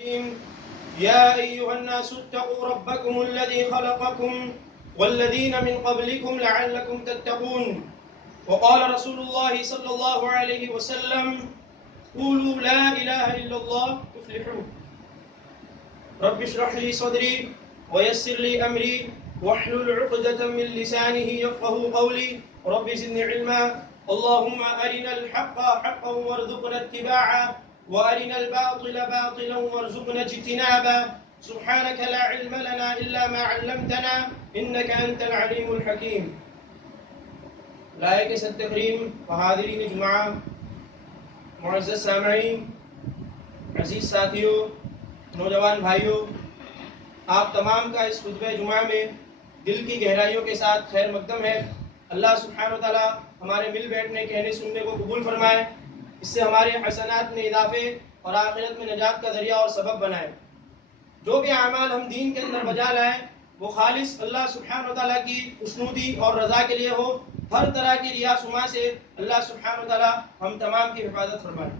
يا أيها الناس اتقوا ربكم الذي خلقكم والذين من قبلكم لعلكم تتقون وقال رسول الله صلى الله عليه وسلم قولوا لا إله إلا الله تفلحون رب اشرح لي صدري ويسر لي أمري واحلل عقدة من لسانه يفقهوا قولي رب زدني علما اللهم أرنا الحق حقا وارزقنا اتباعه وأرنا الباطل باطلا وارزقنا اجتنابا سبحانك لا علم لنا إلا ما علمتنا إنك أنت العليم الحكيم. لائق صد تکریم وحاضرین جمعہ، معزز سامعین، عزیز ساتھیوں، نوجوان بھائیوں، آپ تمام کا اس خطبہ جمعہ میں دل کی گہرائیوں کے ساتھ خیر مقدم ہے. اللہ سبحانہ و تعالی ہمارے مل بیٹھنے کہنے سننے کو قبول فرمائے، اس سے ہمارے حسنات میں اضافے اور آخرت میں نجات کا ذریعہ اور سبب بنائے. جو بھی اعمال ہم دین کے اندر بجا لائیں وہ خالص اللہ سبحانہ و تعالیٰ کی خوشنودی اور رضا کے لیے ہو. ہر طرح کی ریا سما سے اللہ سبحانہ و تعالیٰ ہم تمام کی حفاظت فرمائے.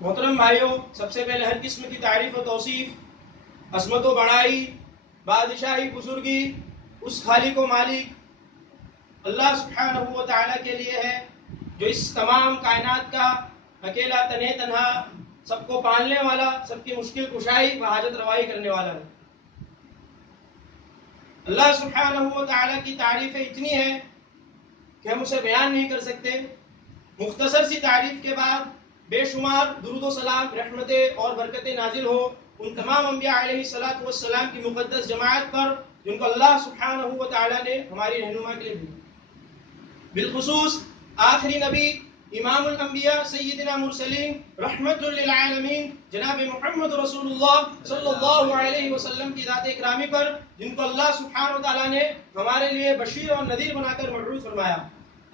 محترم بھائیوں، سب سے پہلے ہر قسم کی تعریف و توصیف، عظمت و بڑائی، بادشاہی، بزرگی اس خالق و مالک اللہ سبحانہ و تعالیٰ کے لیے ہے جو اس تمام کائنات کا اکیلا تنہا تنہا سب کو پالنے والا، سب کی مشکل کشائی و حاجت روائی کرنے والا ہے. اللہ سبحانہ و تعالیٰ کی تعریفیں اتنی ہیں کہ ہم اسے بیان نہیں کر سکتے. مختصر سی تعریف کے بعد بے شمار درود و سلام، رحمتیں اور برکتیں نازل ہو ان تمام انبیاء علیہ الصلوۃ والسلام کی مقدس جماعت پر جن کو اللہ سبحانہ و تعالیٰ نے ہماری رہنما کے لیے بھیجا. بالخصوص آخری نبی، امام الانبیاء، سیدنا مرسلین، رحمت للعالمین جناب محمد رسول اللہ صلی اللہ علیہ وسلم کی ذات اکرامی پر جن کو اللہ سبحانہ و تعالیٰ نے ہمارے لیے بشیر اور نذیر بنا کر مبعوث فرمایا.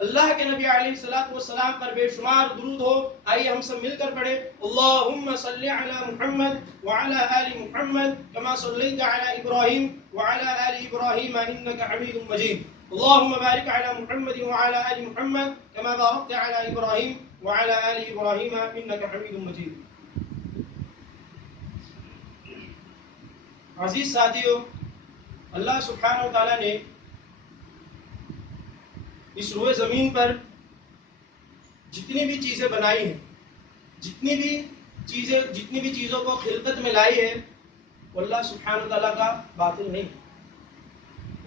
اللہ کے نبی علیہ الصلوۃ والسلام پر بے شمار درود ہو. آئیے ہم سب مل کر پڑھیں اللہم صلی علی محمد وعلی آل محمد کما صلیت علی ابراہیم وعلی آل ابراہیم انک حمید مجید. اللهم بارك على محمد وعلى آل محمد كما باركت على إبراهيم وعلى آل إبراهيم إنك حميد مجيد. عزیز ساتھیوں، اللہ سبحانہ و تعالیٰ نے اس روئے زمین پر جتنی بھی چیزیں بنائی ہیں، جتنی بھی چیزوں کو خلقت میں لائی ہے، وہ اللہ سبحانہ و تعالیٰ کا باطل نہیں.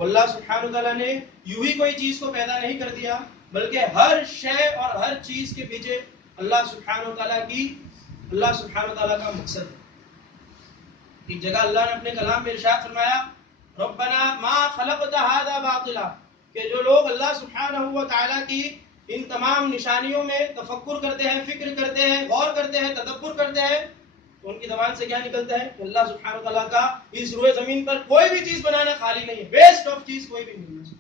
اللہ سبحانہ و تعالیٰ نے یوں ہی کوئی چیز کو پیدا نہیں کر دیا، بلکہ ہر شے اور ہر چیز کے پیچھے اللہ سبحانہ و تعالیٰ کا مقصد ہے. ایک جگہ اللہ نے اپنے کلام میں ارشاد فرمایا ربنا ما خلقت هذا باطلا، کہ جو لوگ اللہ سبحانہ و تعالیٰ کی ان تمام نشانیوں میں تفکر کرتے ہیں، فکر کرتے ہیں، غور کرتے ہیں، تدبر کرتے ہیں، تو ان کی زبان سے کیا نکلتا ہے کہ اللہ سبحانہ وتعالیٰ کا اس روئے زمین پر کوئی بھی چیز بنانا خالی نہیں ہے. بیسٹ آف چیز کوئی بھی نہیں ہے.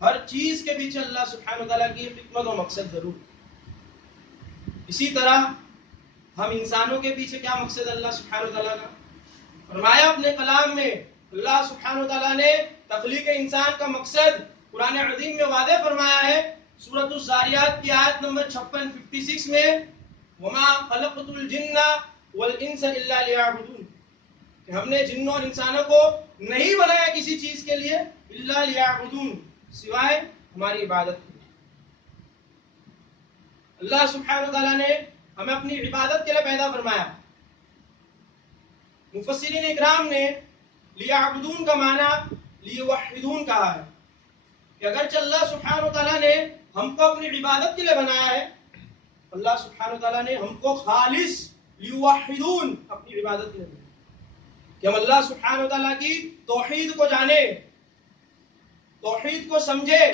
ہر چیز کے پیچھے اللہ سبحانہ وتعالیٰ کی حکمت و مقصد ضرور. اسی طرح ہم انسانوں کے پیچھے کیا مقصد اللہ سبحانہ وتعالیٰ کا فرمایا اپنے کلام میں. اللہ سبحانہ وتعالیٰ نے تخلیق انسان کا مقصد قرآن عظیم میں واضح فرمایا ہے. سورۃ الذاریات کی آیت نمبر 56 میں وما خلقت الجن والانس الا ليعبدون، کہ ہم نے جنوں اور انسانوں کو نہیں بنایا کسی چیز کے لیے الا ليعبدون، سوائے ہماری عبادت کے. اللہ سبحانہ وتعالیٰ نے ہمیں اپنی عبادت کے لیے پیدا فرمایا. مفسرین اکرام نے لیعبدون کا معنی لیوحدون کہا ہے کہ اگرچہ اللہ سبحانہ وتعالیٰ نے ہم کو اپنی عبادت کے لیے بنایا ہے، اللہ سبحانہ وتعالیٰ نے ہم کو خالص لیوحدون اپنی عبادت کے لیے بنایا کہ ہم اللہ سبحانہ وتعالیٰ کی توحید کو جانے، توحید کو سمجھے،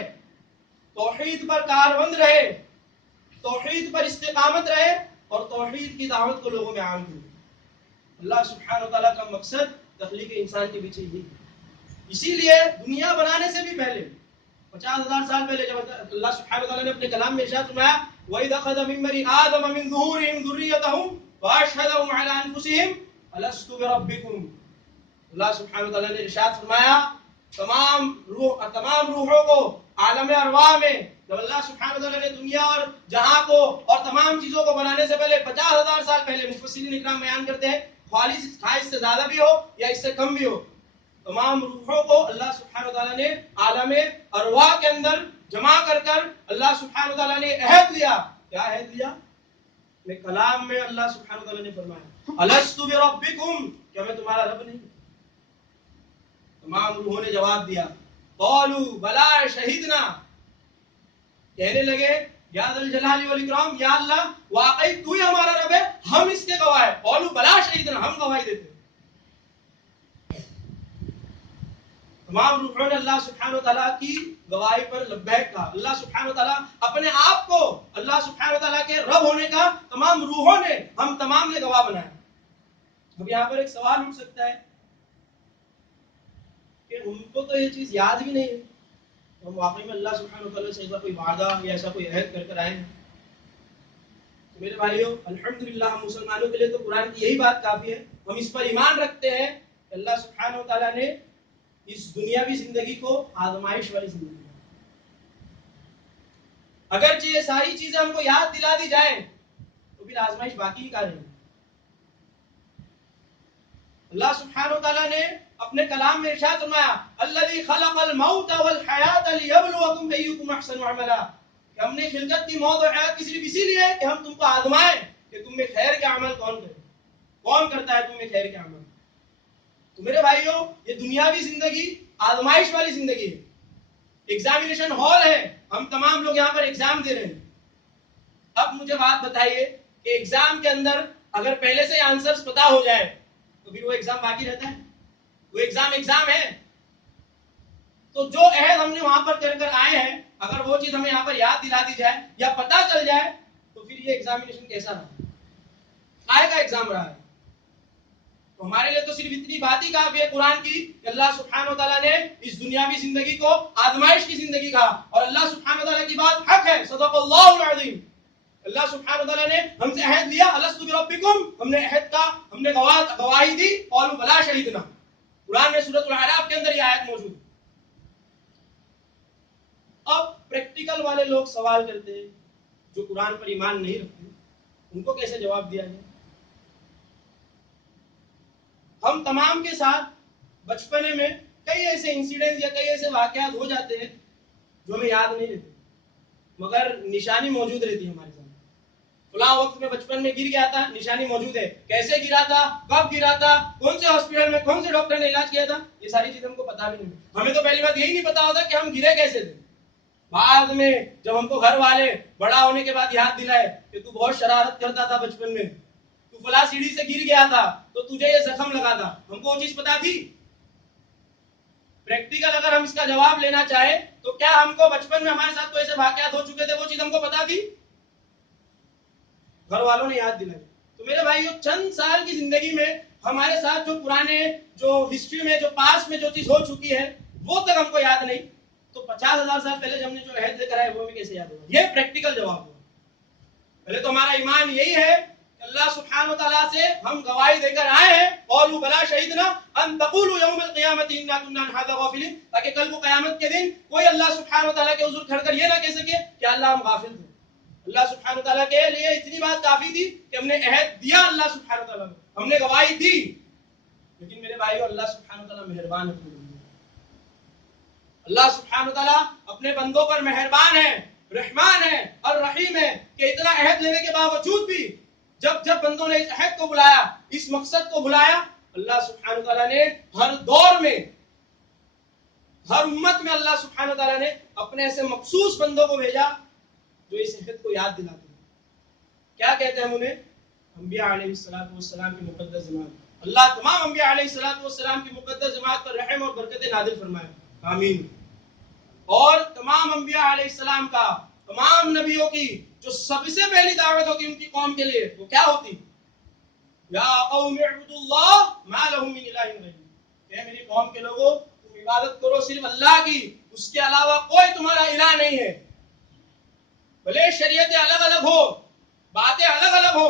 توحید پر کاربند رہے، توحید پر استقامت رہے اور توحید کی دعوت کو لوگوں میں عام کرے. اللہ سبحانہ وتعالیٰ کا مقصد تخلیق انسان کے پیچھے ہی. اسی لیے دنیا بنانے سے بھی پہلے 50,000 سال پہلے جب اللہ سبحانہ وتعالیٰ نے اپنے کلام میں ارشاد فرمایا وَإِذْ أَخَذَ مِن بَنِي آدَمَ مِن ظُهُورِهِمْ ذُرِّيَّتَهُمْ وَأَشْهَدَهُمْ عَلَىٰ أَنفُسِهِمْ أَلَسْتُ بِرَبِّكُمْ. اللہ سبحانہ وتعالیٰ نے ارشاد فرمایا تمام روحوں کو عالم ارواح میں جب اللہ سبحانہ وتعالی نے دنیا اور جہاں کو اور تمام چیزوں کو بنانے سے پہلے 50,000 سال پہلے مفسرین اکرام بیان کرتے ہیں خواہ اس سے زیادہ بھی ہو یا اس سے کم بھی ہو، تمام روحوں کو اللہ سبحانہ وتعالی نے عالم ارواح کے اندر جمع کر اللہ سبحانہ وتعالی نے عہد لیا. کیا عہد لیا؟ میں کلام میں اللہ سبحانہ وتعالی نے فرمایا الستُ بربکم، کیا میں تمہارا رب نہیں؟ تمام روحوں نے جواب دیا قالوا بلا شہدنا، کہنے لگے یا ذا الجلال والاکرام، یا اللہ واقعی تو ہی ہمارا رب ہے، ہم اس کے گواہ ہیں. قالوا بلا شہدنا، ہم گواہی دیتے ہیں. تمام روحوں نے اللہ سبحانہ وتعالیٰ کی گواہی پر لبیک کہا. اللہ سبحانہ وتعالیٰ اپنے آپ کو اللہ سبحانہ وتعالیٰ کے رب ہونے کا تمام روحوں نے، ہم تمام نے گواہ بنایا. اب یہاں پر ایک سوال اٹھ سکتا ہے کہ ان کو تو یہ چیز یاد بھی نہیں ہے، ہم واقعی میں اللہ سبحانہ وتعالیٰ سے ایسا کوئی وعدہ یا ایسا کوئی عہد کر آئے ہیں؟ تو میرے بھائیوں الحمدللہ ہم مسلمانوں کے لیے تو قرآن کی یہی بات کافی ہے. ہم اس پر ایمان رکھتے ہیں کہ اللہ سبحانہ وتعالیٰ نے اس دنیاوی زندگی کو آزمائش والی زندگی ہے. اگرچہ یہ ساری چیزیں ہم کو یاد دلا دی جائیں تو پھر آزمائش باقی ہی کا رہے. اللہ سبحانہ وتعالیٰ نے اپنے کلام میں ارشاد فرمایا الذی خلق الموت والحیات لیبلوکم ایکم احسن عملا، کہ ہم نے خلقت کی موت اور حیات کی صرف اسی لیے کہ ہم تم کو آزمائیں کہ تم میں خیر کے عمل کون کرے، کون کرتا ہے تم میں خیر کے عمل. تو میرے بھائیوں یہ دنیاوی زندگی آزمائش والی زندگی ہے، ایگزامینیشن ہال ہے، ہم تمام لوگ یہاں پر ایگزام دے رہے ہیں. اب مجھے بات بتائیے کہ ایگزام کے اندر اگر پہلے سے آنسرز پتا ہو جائے تو پھر وہ ایگزام باقی رہتا ہے؟ وہ ایگزام ہے. تو جو عہد ہم نے وہاں پر کر آئے ہیں اگر وہ چیز ہمیں یہاں پر یاد دلا دی جائے یا پتا چل جائے تو پھر یہ ایگزامینیشن کیسا رہا، آئے گا ایگزام رہا ہے. تو ہمارے لیے تو صرف اتنی بات ہی کافی ہے قرآن کی کہ اللہ سبحانہ وتعالیٰ نے اس دنیاوی زندگی کو آزمائش کی زندگی کہا، اور اللہ سبحانہ وتعالیٰ کی بات حق ہے. صدق اللہ العظیم. اللہ سبحانہ وتعالیٰ نے ہم سے عہد لیا الستُ بربکم، ہم نے عہد کا، ہم نے گواہی دی قالوا بلا شہدنا. قرآن میں سورۃ الاعراف کے اندر یہ آیت موجود. اب پریکٹیکل والے لوگ سوال کرتے ہیں جو قرآن پر ایمان نہیں رکھتے، ان کو کیسے جواب دیا جائے؟ ہم تمام کے ساتھ بچپنے میں کئی ایسے انسیڈنٹ یا کئی ایسے واقعات ہو جاتے ہیں جو ہمیں یاد نہیں رہتے مگر نشانی موجود رہتی ہے ہمارے ساتھ. فلاں وقت میں بچپن میں گر گیا تھا، نشانی موجود ہے، کیسے گرا تھا، کب گرا تھا، کون سے ہاسپٹل میں کون سے ڈاکٹر نے علاج کیا تھا، یہ ساری چیزیں ہم کو پتا بھی نہیں. ہمیں تو پہلی بات یہی نہیں پتا ہوتا کہ ہم گرے کیسے تھے. بعد میں جب ہم کو گھر والے بڑا ہونے کے بعد یاد دلائے کہ تو بہت شرارت کرتا تھا بچپن میں، تو فلاں سیڑھی سے گر گیا تھا تو تجھے یہ زخم لگا تھا، ہم کو وہ چیز پتا تھی؟ پریکٹیکل اگر ہم اس کا جواب لینا چاہے تو کیا ہم کو بچپن میں ہمارے ساتھ کوئی ایسے واقعات ہو چکے تھے وہ چیز ہم کو پتا تھی؟ گھر والوں نے یاد دلائی. تو میرے بھائیو چند سال کی زندگی میں ہمارے ساتھ جو پرانے جو ہسٹری میں جو پاس میں جو چیز ہو چکی ہے وہ تک ہم کو یاد نہیں، تو 50,000 سال پہلے ہم نے جو عہد لے کر آئے وہ ہمیں کیسے یاد ہوگا؟ یہ پریکٹیکل جواب ہوا. پہلے تو ہمارا ایمان یہی ہے کہ اللہ سبحانہ وتعالیٰ سے ہم گواہی دے کر آئے ہیں قالوا بلا شہدنا ان تقولوا یوم القیامت انا کنا عن هذا غافلین، تاکہ کل کو قیامت کے دن کوئی اللہ سبحانہ وتعالیٰ کے حضور کھڑ کر یہ نہ کہہ سکے کہ اللہ ہم غافل تھے. اللہ سبحانہ وتعالیٰ کے لیے اتنی بات کافی تھی کہ ہم نے عہد دیا اللہ سبحانہ وتعالیٰ کو، ہم نے گواہی دی. لیکن میرے بھائیو اللہ سبحانہ وتعالیٰ مہربان ہے، اللہ سبحانہ وتعالیٰ اپنے بندوں پر مہربان ہے، رحمان ہے اور رحیم ہے کہ اتنا عہد لینے کے باوجود بھی جب بندوں نے اس عہد کو بلایا، اس مقصد کو بلایا، اللہ سبحانہ وتعالیٰ نے ہر دور میں ہر امت میں اللہ سبحانہ وتعالیٰ نے اپنے ایسے مخصوص بندوں کو بھیجا جو اس عہد کو یاد دلاتے ہیں. کیا کہتے ہیں انہیں؟ انبیاء علیہ السلام کی مقدس جماعت. اللہ تمام انبیاء علیہ السلام کی مقدس جماعت پر رحم اور برکتیں نازل فرمائے، آمین. اور تمام انبیاء علیہ السلام کا، تمام نبیوں کی جو سب سے پہلی دعوت ہوتی ان کی قوم کے لیے وہ کیا ہوتی؟ یا قوم اعبدوا اللہ ما لکم من الہ غیرہ، کہ میری قوم کے لوگوں تم عبادت کرو صرف اللہ کی، اس کے علاوہ کوئی تمہارا الہ نہیں ہے. بھلے شریعتیں الگ الگ ہو، باتیں الگ الگ ہو،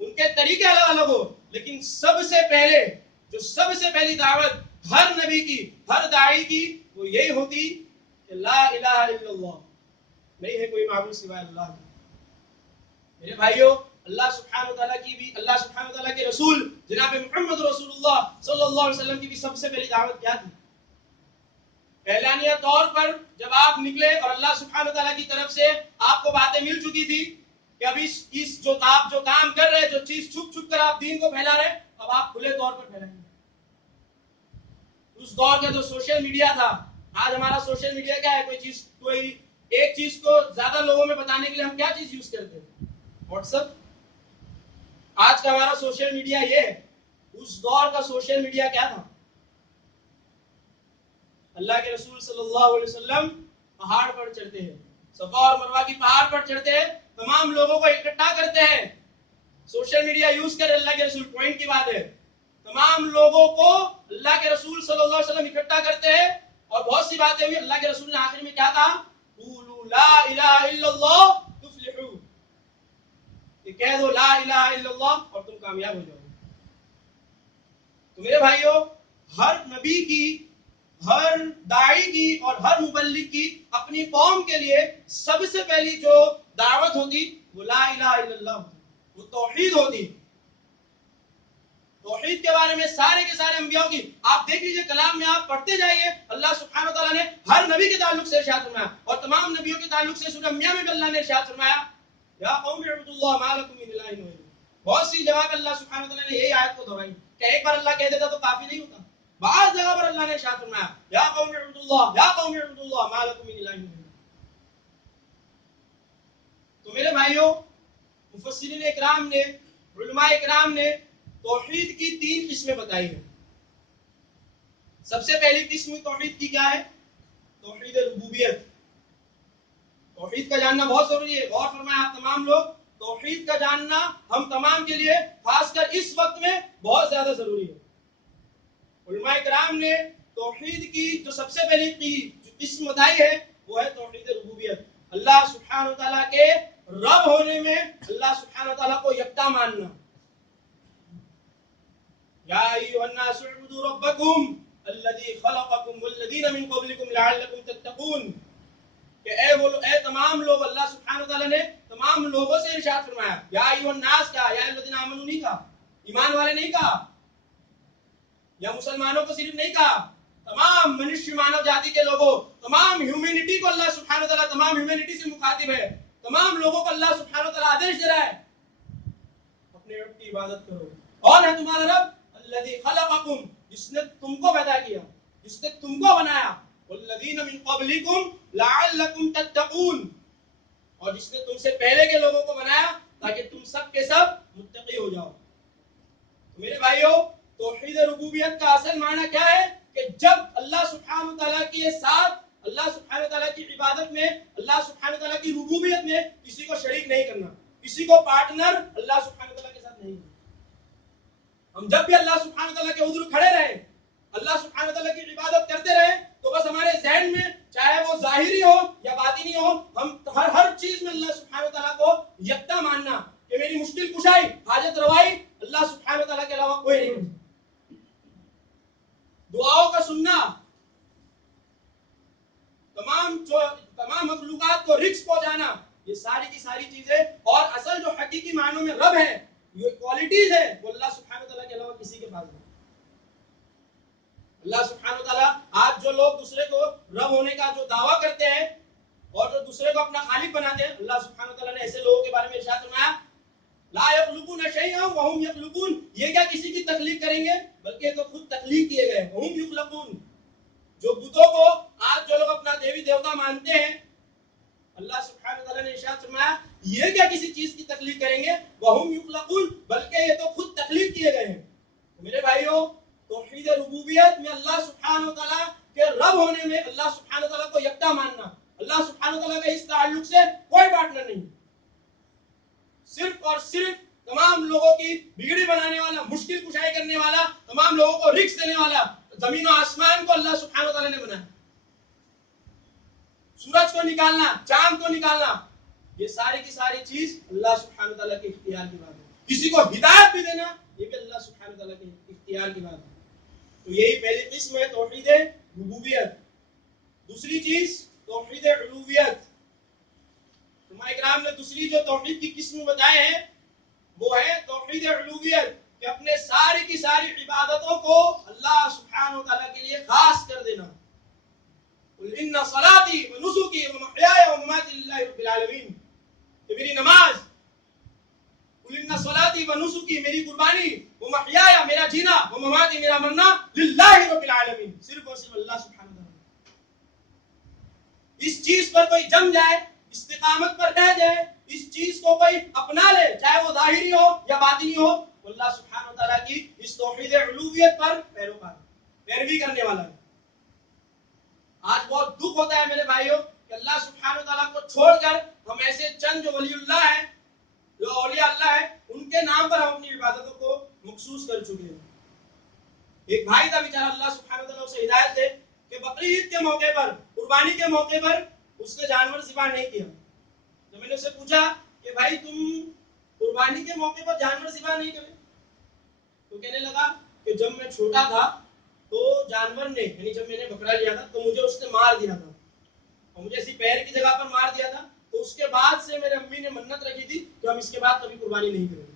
ان کے طریقے الگ الگ ہو، لیکن سب سے پہلے جو سب سے پہلی دعوت ہر نبی کی، ہر داعی کی وہ یہی ہوتی کہ لا الہ الا اللہ، نہیں ہے کوئی معبود سوائے اللہ کا۔ میرے بھائیوں، اللہ سبحانہ وتعالیٰ کی بھی، اللہ سبحانہ وتعالیٰ کے رسول جناب محمد رسول اللہ صلی اللہ علیہ وسلم کی بھی سب سے پہلی دعوت کیا تھی؟ پہلانیہ طور پر جب آپ نکلے اور اللہ سبحانہ وتعالیٰ کی طرف سے آپ کو باتیں مل چکی تھی کہ اب اس جو آپ جو کام کر رہے، جو چیز چھپ چھپ کر آپ دین کو پھیلا رہے، اب آپ کھلے طور پر پھیلائیں گے۔ اس دور کا جو سوشل میڈیا تھا، آج ہمارا سوشل میڈیا کیا ہے؟ کوئی ایک چیز کو زیادہ لوگوں میں بتانے کے لیے ہم کیا چیز یوز کرتے ہیں؟ What's app. آج کا ہمارا سوشل میڈیا یہ ہے۔ اس دور کا سوشل میڈیا کیا تھا؟ اللہ کے رسول صلی اللہ علیہ وسلم پہاڑ پر چڑھتے ہیں، صفا اور مروہ کی پہاڑ پر چڑھتے ہیں، تمام لوگوں کو اکٹھا کرتے ہیں۔ سوشل میڈیا یوز کر اللہ کے رسول، پوائنٹ کی بات ہے، تمام لوگوں کو اللہ کے رسول صلی اللہ علیہ وسلم اکٹھا کرتے ہیں، اور بہت سی باتیں ہوئی۔ اللہ کے رسول نے آخر میں کیا کہا؟ قولوا لا الہ الا اللہ تفلحوا، کہ کہہ دو لا الہ الا اللہ اور تم کامیاب ہو جاؤ۔ تو میرے بھائیوں، ہر نبی کی، ہر داعی کی اور ہر مبلغ کی اپنی قوم کے لیے سب سے پہلی جو دعوت ہوتی وہ لا الہ الا اللہ ہوتی، وہ توحید ہوتی۔ توحید کے بارے میں سارے کے سارے انبیاء کی آپ دیکھ لیجئے، کلام میں آپ پڑھتے جائیے، اللہ سبحانہ وتعالیٰ نے ہر نبی کے تعلق سے ارشاد فرمایا، اور تمام نبیوں کے تعلق سے سورہ انبیاء میں بھی اللہ نے ارشاد فرمایا یا قوم اعبدوا اللہ ما لکم من الہ غیرہ۔ بہت سی جگہ پر اللہ سبحانہ وتعالیٰ نے یہی آیت کو دہرائی کہ ایک بار اللہ کہہ دیتا تو کافی نہیں ہوتا، بعض جگہ پر اللہ نے ارشاد فرمایا یا قوم اعبدوا اللہ، یا قوم اعبدوا اللہ ما لکم من الہ غیرہ۔ تو میرے بھائیوں، مفسرین اکرام نے، علماء اکرام نے توحید کی 3 قسمیں بتائی ہیں۔ سب سے پہلی قسم توحید کی کیا ہے؟ توحید ربوبیت۔ توحید کا جاننا بہت ضروری ہے، غور فرمائیں آپ تمام لوگ، توحید کا جاننا ہم تمام کے لیے خاص کر اس وقت میں بہت زیادہ ضروری ہے۔ علماء کرام نے توحید کی جو سب سے پہلی قسم بتائی ہے وہ ہے توحید ربوبیت، اللہ سبحانہ وتعالیٰ کے رب ہونے میں اللہ سبحانہ وتعالیٰ کو یکتا ماننا۔ یا ایھا الناس اعبدوا ربکم الذی خلقکم والذین من قبلکم لعلکم تتقون، کہ اے تمام لوگ، اللہ سبحانہ وتعالیٰ نے تمام لوگوں سے ارشاد فرمایا، یا ایھا الناس کا، یا الذین آمنوا نہیں کہا، ایمان والے نہیں کہا، یا مسلمانوں کو صرف نہیں کہا، تمام منشی مانو جاتی کے لوگوں، تمام ہیومینٹی کو اللہ سبحانہ وتعالیٰ تمام ہیومینٹی سے مخاطب ہے، تمام لوگوں کو اللہ سبحانہ وتعالیٰ آدیش دے رہا ہے اپنے رب کی عبادت کرو۔ کون ہے تمہارا رب؟ الذی خلقکم، جس نے تم کو پیدا کیا، جس نے تم کو بنایا، والذین من قبلکم لعلکم تتقون، اور جس نے تم سے پہلے کے لوگوں کو بنایا تاکہ تم سب کے سب متقی ہو جاؤ۔ تو میرے بھائیوں، توحید ربوبیت کا اصل معنی کیا ہے؟ کہ جب اللہ سبحانہ وتعالیٰ کے ساتھ، اللہ سبحانہ وتعالیٰ کی عبادت میں، اللہ سبحانہ وتعالیٰ کی ربوبیت میں کسی کو شریک نہیں کرنا، کسی کو پارٹنر اللہ سبحانہ وتعالیٰ کے ساتھ نہیں کرنا۔ ہم جب بھی اللہ سبحانہ وتعالیٰ کے حضور کھڑے رہے، اللہ سبحانہ وتعالیٰ کی عبادت کرتے رہے، تو بس ہمارے ذہن میں چاہے وہ ظاہری ہو یا باطنی ہو، ہم ہر چیز میں اللہ سبحانہ وتعالیٰ کو یکتا ماننا، کہ میری مشکل کشائی، حاجت روائی اللہ سبحانہ وتعالیٰ کے علاوہ کوئی نہیں کرتا، دعاؤں کا سننا، تمام مخلوقات کو رزق پہنچانا، یہ ساری کی ساری چیزیں، اور اصل جو حقیقی معنوں میں رب ہے، یہ کوالٹیز ہے، وہ اللہ سبحانہ وتعالیٰ کے علاوہ کسی کے پاس نہیں۔ اللہ سبحانہ وتعالیٰ، آج جو لوگ دوسرے کو رب ہونے کا جو دعویٰ کرتے ہیں اور جو دوسرے کو اپنا خالق بناتے ہیں، اللہ سبحانہ وتعالیٰ نے ایسے لوگوں کے بارے میں ارشاد فرمایا لا یخلقون شیئا وهم یخلقون، یہ کیا کسی کی تخلیق کریں گے، بلکہ تو خود تخلیق کیے گئے، وهم یخلقون۔ جو بتوں کو آج جو لوگ اپنا دیوی دیوتا مانتے ہیں، اللہ سبحانہ وتعالیٰ نے ارشاد فرمایا یہ کیا کسی چیز کی تخلیق کریں گے، وهم یخلقون، بلکہ یہ تو خود تخلیق کیے گئے ہیں۔ میرے بھائیوں، توحید ربوبیت میں اللہ سبحانہ وتعالیٰ کے رب ہونے میں اللہ سبحانہ وتعالیٰ کو یکتا ماننا، اللہ سبحانہ وتعالیٰ کے اس تعلق سے کوئی پارٹنر نہیں، صرف اور صرف تمام لوگوں کی بگڑی بنانے والا، مشکل کشائی کرنے والا، تمام لوگوں کو رزق دینے والا، زمین و آسمان کو اللہ سبحانہ وتعالیٰ نے بنایا، سورج کو نکالنا، چاند کو نکالنا، یہ ساری کی ساری چیز اللہ سبحانہ وتعالیٰ کے اختیار کی بات ہے۔ کسی کو ہدایت بھی دینا، یہ بھی اللہ سبحانہ وتعالیٰ کے اختیار کی بات ہے۔ تو یہی پہلی قسم ہے توحید ربوبیت۔ دوسری چیز توحید الوہیت. علماء کرام نے دوسری جو توحید کی قسم بتائے ہیں وہ ہے توحید الوہیت، کہ اپنے ساری کی ساری عبادتوں کو اللہ سبحانہ وتعالی کے لیے خاص کر دینا. قل ان صلاتي ونسكي ومحياي ومماتي لله رب العالمین، کہ میری نماز، قل ان صلاتي ونسكي میری قربانی، ومحياي میرا جینا، ومماتي میرا مرنا للہ رب العالمین، صرف اور صرف اللہ سبحانہ وتعالی. اس چیز پر کوئی جم جائے، استقامت پر رہ جائے، اس چیز کو کوئی اپنا لے، چاہے وہ ظاہری ہو یا باطنی ہو، اللہ سبحانہ وتعالی کی اس توحید الوہیت پر پیروی کرنے والا ہے. آج بہت دکھ ہوتا ہے میرے بھائیوں کہ اللہ سبحانہ وتعالی کو چھوڑ کر ہم ایسے چند جو ولی اللہ ہیں، جو اولیاء اللہ ہیں، ان کے نام پر ہم اپنی عبادتوں کو مخصوص کر چکے ہیں. ایک بھائی تھا بیچارہ، اللہ سبحانہ وتعالی اسے ہدایت دے کہ بقرعید کے موقع پر، قربانی کے موقع پر اس نے جانور ذبح نہیں کیا. تو میں نے اسے پوچھا کہ بھائی تم قربانی کے موقع پر جانور ذبح نہیں کرے؟ تو کہنے لگا کہ جب میں چھوٹا تھا تو جانور نے، یعنی جب میں نے بکرا لیا تھا تو مجھے اس نے مار دیا تھا، اور مجھے اسی پیر کی جگہ پر مار دیا تھا. تو اس کے بعد سے میرے امی نے منت رکھی تھی کہ ہم اس کے بعد کبھی قربانی نہیں کریں گے.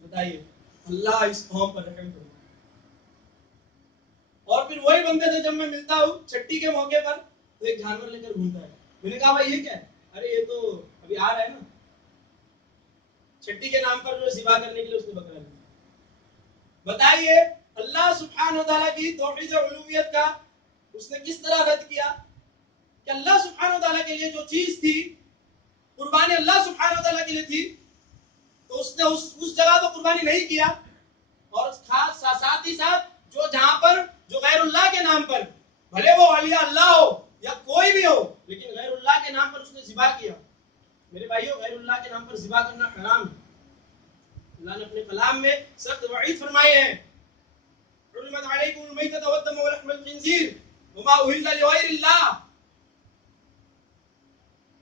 بتائیے، اللہ اس قوم پر رحم کرے. اور پھر وہی بندے تھے، جب میں ملتا ہوں چھٹی کے موقع پر تو ایک جانور لے کر گھومتا ہے. میں نے کہا بھائی یہ کیا ہے؟ ارے یہ تو ابھی آ رہا ہے نا، چھٹی کے نام پر جو ذبح کرنے کے لیے اس نے بکرا لیا. بتائیے اللہ سبحانہ وتعالی کی توحید الوہیت کا اس نے کس طرح رد کیا کہ اللہ سبحانہ وتعالی کے لیے جو چیز تھی، قربانی اللہ سبحانہ وتعالی کے لیے تھی، تو اس نے اس جگہ تو قربانی نہیں کیا. اور ساتھ ہی ساتھ جو جہاں پر جو غیر اللہ کے نام پر، بھلے وہ اولیاء اللہ ہو یا کوئی بھی ہو، لیکن غیر اللہ کے نام پر اس نے ذبح کیا. میرے بھائیوں، غیر اللہ کے نام پر ذبح کرنا حرام ہے. اللہ نے اپنے کلام میں سخت وعید فرمائے ہیں، حرمت علیکم المیتۃ والدم ولحم الخنزیر وما اہل لغیر اللہ.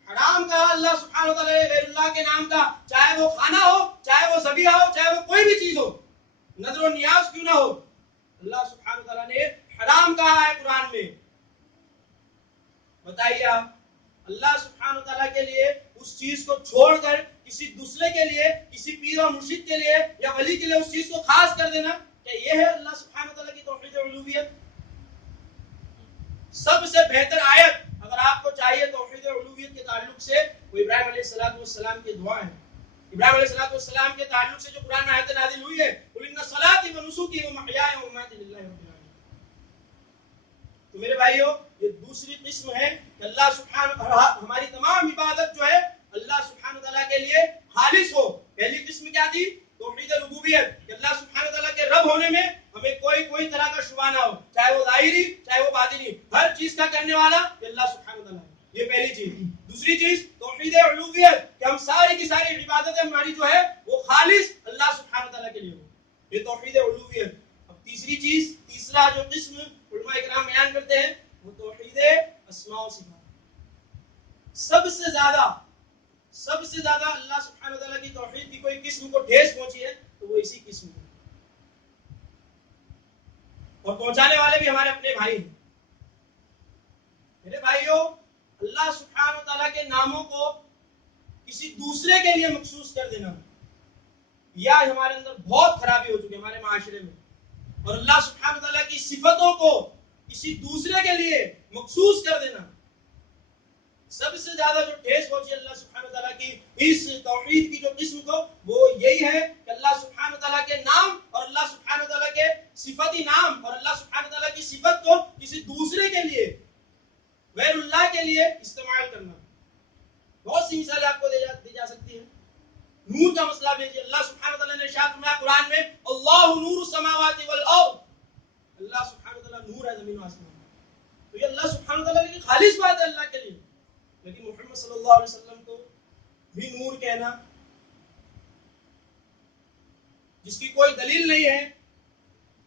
حرام کہا اللہ سبحانہ وتعالی غیر اللہ کے نام کا، چاہے وہ کھانا ہو، چاہے وہ ذبیحہ ہو، چاہے وہ کوئی بھی چیز ہو، نذر و نیاز کیوں نہ ہو، اللہ سبحانہ وتعالی نے حرام کہا ہے قرآن میں. بتائیے آپ، اللہ سبحانہ وتعالی کے لیے اس چیز کو چھوڑ کر کسی دوسرے کے لیے، کسی پیر اور مرشد کے لیے یا ولی کے لیے اس چیز کو خاص کر دینا، کہ یہ ہے اللہ سبحانہ وتعالی کی توحید الوہیت. سب سے بہتر آیت اگر آپ کو چاہیے توحید الوہیت کے تعلق سے، وہ ابراہیم علیہ السلام کی دعا ہے. ابراہیم علیہ السلام کے تعلق سے جو قرآن میں آیت نازل ہوئی ہے، قل ان صلاتي ونسكي ومحياي ومماتي لله رب العالمین. تو میرے بھائیوں، یہ دوسری قسم ہے کہ اللہ سبحانہ ہماری تمام عبادت جو ہے اللہ سبحانہ تعالیٰ کے لیے خالص ہو. پہلی قسم کیا تھی؟ توحید ربوبیت، کہ اللہ سبحانہ تعالیٰ کے رب ہونے میں ہمیں کوئی طرح کا شبہ نہ ہو، چاہے وہ ظاہری چاہے وہ باطنی، ہر چیز کا کرنے والا اللہ سبحانہ تعالیٰ ہے. یہ پہلی چیز. دوسری چیز توحید الوہیت، کہ ہم ساری کی ساری عبادتیں ہماری جو ہے وہ خالص اللہ سبحانہ تعالیٰ کے لیے ہو. یہ توحید الوہیت. اب تیسری چیز، تیسرا جو قسم علماء کرام بیان کرتے ہیں وہ توحید اسماء و صفات. سب سے زیادہ اللہ سبحانہ وتعالی کی توحید کی کوئی قسم کو ٹھیس پہنچی ہے تو وہ اسی قسم ہے، اور پہنچانے والے بھی ہمارے اپنے بھائی ہیں. میرے بھائیوں، اللہ سبحانہ وتعالی کے ناموں کو کسی دوسرے کے لیے مخصوص کر دینا، یا ہمارے اندر بہت خرابی ہو چکی ہے ہمارے معاشرے میں. اور اللہ سبحانہ وتعالی کی صفتوں کو کسی دوسرے کے لیے مخصوص کر دینا، سب سے زیادہ جو ٹھیس پہنچی اللہ سبحانہ وتعالی کی اس توحید کی جو قسم کو، وہ یہی ہے کہ اللہ سبحانہ وتعالی کے نام اور اللہ سبحانہ وتعالی کے صفتی نام اور اللہ سبحانہ وتعالی کی صفت کو کسی دوسرے کے لیے، غیر اللہ کے لیے استعمال کرنا. بہت سی مثالیں آپ کو دی جا سکتی ہیں. نور کا مسئلہ لیجیے، اللہ سبحانہ وتعالی نے ارشاد فرمایا قرآن میں، اللہ نور السماوات والارض، اللہ سبحانہ وتعالی نور ہے زمین و آسمان. تو یہ اللہ سبحانہ وتعالی کی خالص بات ہے اللہ کے لیے. لیکن محمد صلی اللہ علیہ وسلم کو بھی نور کہنا، جس کی کوئی دلیل نہیں ہے،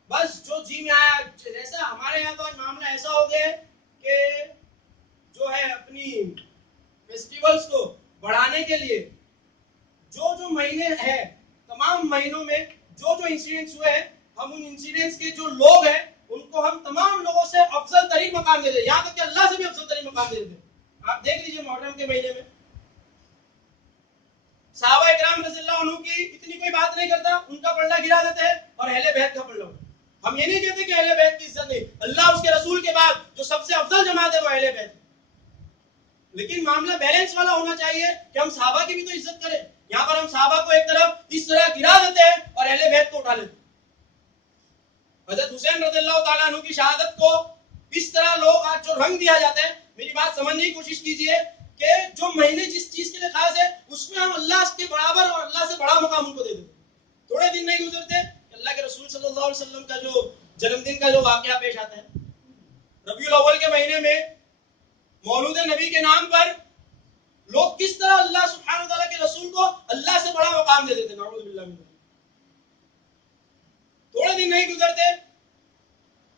بس جو جی میں آیا. جیسا ہمارے یہاں تو معاملہ ایسا ہو گیا کہ جو ہے اپنی فیسٹیولز کو بڑھانے کے لیے جو مہینے ہیں، تمام مہینوں میں جو انسیڈنٹس ہوئے ہیں، ہم ان انسیڈنٹس کے جو لوگ ہیں ان کو ہم تمام لوگوں سے افضل ترین مقام دے دیں، یہاں تک کہ اللہ سے بھی افضل ترین مقام دے دیتے. آپ دیکھ لیجئے محرم کے مہینے میں صحابہ اکرام رضی اللہ عنہ کی اتنی کوئی بات نہیں کرتا، ان کا پلڑا گرا دیتے ہیں اور اہل بیت کا پلڑا. ہم یہ نہیں کہتے کہ اہل بیت کی عزت نہیں، اللہ اس کے رسول کے بعد جو سب سے افضل جماعت ہے وہ اہل بیت. لیکن معاملہ بیلنس والا ہونا چاہیے کہ ہم صحابہ کی بھی تو عزت کریں. یہاں پر ہم صحابہ کو ایک طرف اس طرح گرا دیتے ہیں اور اہل بیت کو اٹھا لیتے ہیں. حضرت حسین رضی اللہ تعالیٰ عنہ کی شہادت کو اس طرح لوگ آج جو رنگ دیا جاتا ہے، میری بات سمجھنے کی کوشش کیجئے کہ جو مہینے جس چیز کے لیے خاص ہے اس میں ہم اللہ کے برابر اور اللہ سے بڑا مقام ان کو دے دیتے. تھوڑے دن نہیں گزرتے کہ اللہ کے رسول صلی اللہ علیہ وسلم کا جو جنم دن کا جو واقعہ پیش آتا ہے، ربیع الاول کے مہینے میں مولود نبی کے نام پر لوگ کس طرح اللہ سبحانہ وتعالیٰ کے رسول کو اللہ سے بڑا مقام دے دیتے. نعوذ باللہ من ذلک. تھوڑے دن نہیں گزرتے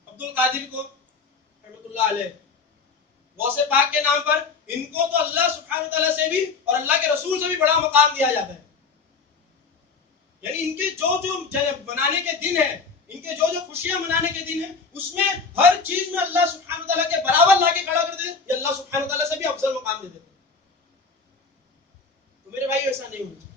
عبد القادر کو رحمۃ اللہ علیہ غوث پاک کے نام پر ان کو تو اللہ سبحانہ وتعالیٰ سے بھی اور اللہ کے رسول سے بھی بڑا مقام دیا جاتا ہے. یعنی ان کے جو منانے کے دن ہے، ان کے جو خوشیاں منانے کے دن ہیں، اس میں ہر چیز میں اللہ سبحانہ وتعالیٰ کے برابر لا کے کھڑا کر دیتے، یا اللہ سبحانہ وتعالیٰ سے بھی افضل مقام دے دیتے. تو میرے بھائی ایسا نہیں ہونا چاہیے.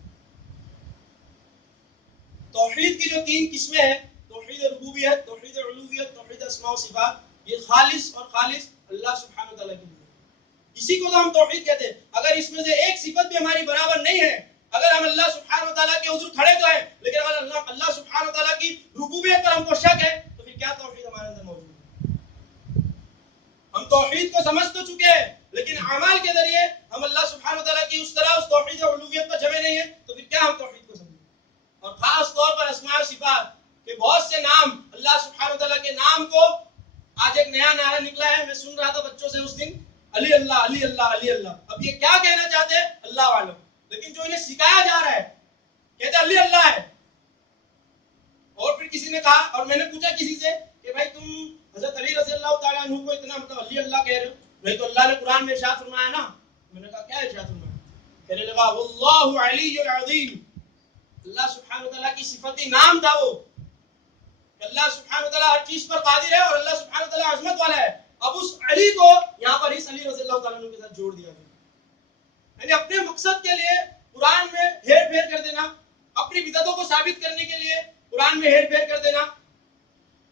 توحید کی جو 3 قسمیں ہیں، توحید ربوبیت، توحید الوہیت، توحید اسماء و صفات، یہ خالص اور خالص اللہ سبحانہ وتعالیٰ کے لیے. اسی کو تو ہم توحید کہتے ہیں. اگر اس میں سے ایک صفت بھی ہماری برابر نہیں ہے، اگر ہم اللہ سبحانہ وتعالیٰ کے حضور کھڑے تو ہیں لیکن اگر اللہ سبحانہ وتعالیٰ کی ربوبیت پر ہم کو شک ہے تو پھر کیا توحید ہمارے اندر موجود ہے؟ ہم توحید کو سمجھ تو چکے ہیں لیکن اعمال کے ذریعے ہم اللہ سبحانہ وتعالیٰ کی اس طرح اس توحید الوہیت پر جمے نہیں ہیں تو پھر کیا ہم توحید کو سمجھیں؟ اور خاص طور پر اسماء و صفات کے بہت سے نام، اللہ سبحانہ وتعالیٰ کے نام کو آج ایک نیا نعرہ نکلا ہے، میں سن رہا تھا بچوں سے اس دن، علی اللہ علی اللہ علی اللہ. اب یہ کیا کہنا چاہتے ہیں اللہ والوں، لیکن جو انہیں سکھایا جا رہا ہے کہتے علی اللہ ہے. اور پھر کسی نے کہا، اور میں نے پوچھا کسی سے کہ بھائی تم حضرت علی رضی اللہ تعالیٰ عنہ کو اتنا مطلب علی اللہ کہہ رہے ہو، نہیں تو اللہ نے قرآن میں ارشاد فرمایا نا. میں نے کہا کیا ارشاد فرمایا؟ کہنے لگا واللہ علی العظیم. اللہ سبحانہ وتعالیٰ کی صفتی نام تھا وہ، اللہ سبحانہ وتعالیٰ ہر چیز پر قادر ہے اور اللہ سبحانہ وتعالیٰ عظمت والا ہے. اب اس علی کو یہاں پر اس علی رضی اللہ تعالیٰ عنہ کے ساتھ جوڑ دیا گیا. یعنی اپنے مقصد کے لیے قرآن میں ہیر پھیر کر دینا، اپنی بدعتوں کو ثابت کرنے کے لیے قرآن میں ہیر پھیر کر دینا.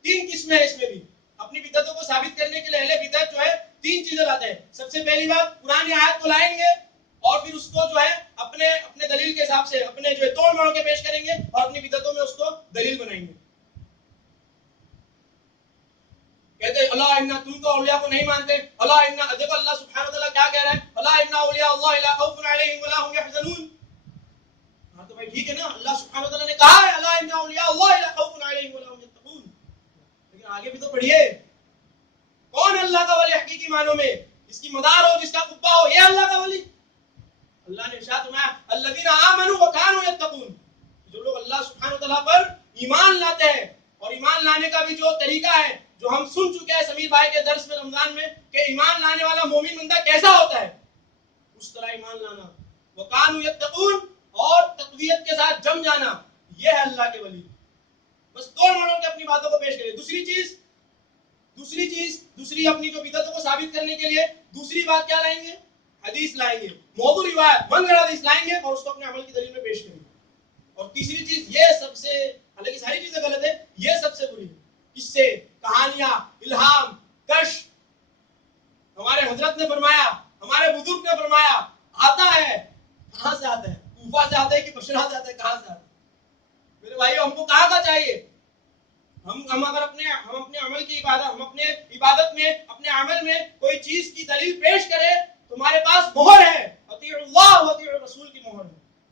3 قسمیں ہیں اس میں بھی. اپنی بدعتوں کو ثابت کرنے کے لیے اہل بدعت جو ہے 3 چیزیں لاتے ہیں. سب سے پہلی بات قرآن آیت کو لائیں گے اور پھر اس کو جو ہے اپنے دلیل کے حساب سے اپنے جو ہے توڑ موڑ کے پیش کریں گے اور اپنی بدعتوں میں اس کو دلیل بنائیں گے. کہتے ہیں اللہ انا، تم تو اولیاء کو نہیں مانتے. اللہ انا، دیکھو اللہ سبحانہ وتعالی کیا کہہ رہا ہے، اللہ انا اولیاء اللہ لا خوف علیہم ولا هم يحزنون. ہاں تو بھائی ٹھیک ہے نا، اللہ سبحانہ وتعالی نے کہا ہے اللہ انا اولیاء اللہ لا خوف علیہم ولا هم يتقون، لیکن آگے بھی تو پڑھیے کون اللہ کا ولی حقیقی معنوں میں، جس کی مدار ہو، جس کا قبہ ہو، یہ اللہ کا ولی. اللہ نے ارشاد فرمایا الذین آمنوا وکانوا یتقون، جو لوگ اللہ سبحانہ وتعالی پر ایمان لاتے ہیں. اور ایمان لانے کا بھی جو طریقہ ہے جو ہم سن چکے ہیں سمیر بھائی کے درس میں رمضان میں کہ ایمان لانے والا مومن بندہ کیسا ہوتا ہے، اس طرح ایمان لانا. وکانوا یتقون، اور تقویت کے ساتھ جم جانا، یہ ہے اللہ کے ولی. بس توڑ مڑوڑ کے اپنی باتوں کو پیش کرے. دوسری اپنی جو بدعتوں کو ثابت کرنے کے لیے دوسری بات کیا لائیں گے؟ حدیث لائیں گے، موضوع روایت من گھڑت حدیث لائیں گے اور اس کو اپنے عمل کی دلیل میں پیش کریں گے. اور تیسری چیز، یہ سب سے، حالانکہ ساری چیزیں غلط ہے، یہ سب سے بری ہے، اس سے کہانیاں، الہام، کش، ہمارے حضرت نے فرمایا، ہمارے بزرگ نے فرمایا، آتا ہے. کہاں سے آتا ہے؟ کوفہ سے آتا ہے کہ بشرا سے آتا ہے؟ کہاں سے آتا ہے؟ میرے بھائیو ہم کو کہاں کا چاہیے؟ ہم اگر اپنے عمل کی عبادت، ہم اپنے عبادت میں، اپنے عمل میں کوئی چیز کی دلیل پیش کرے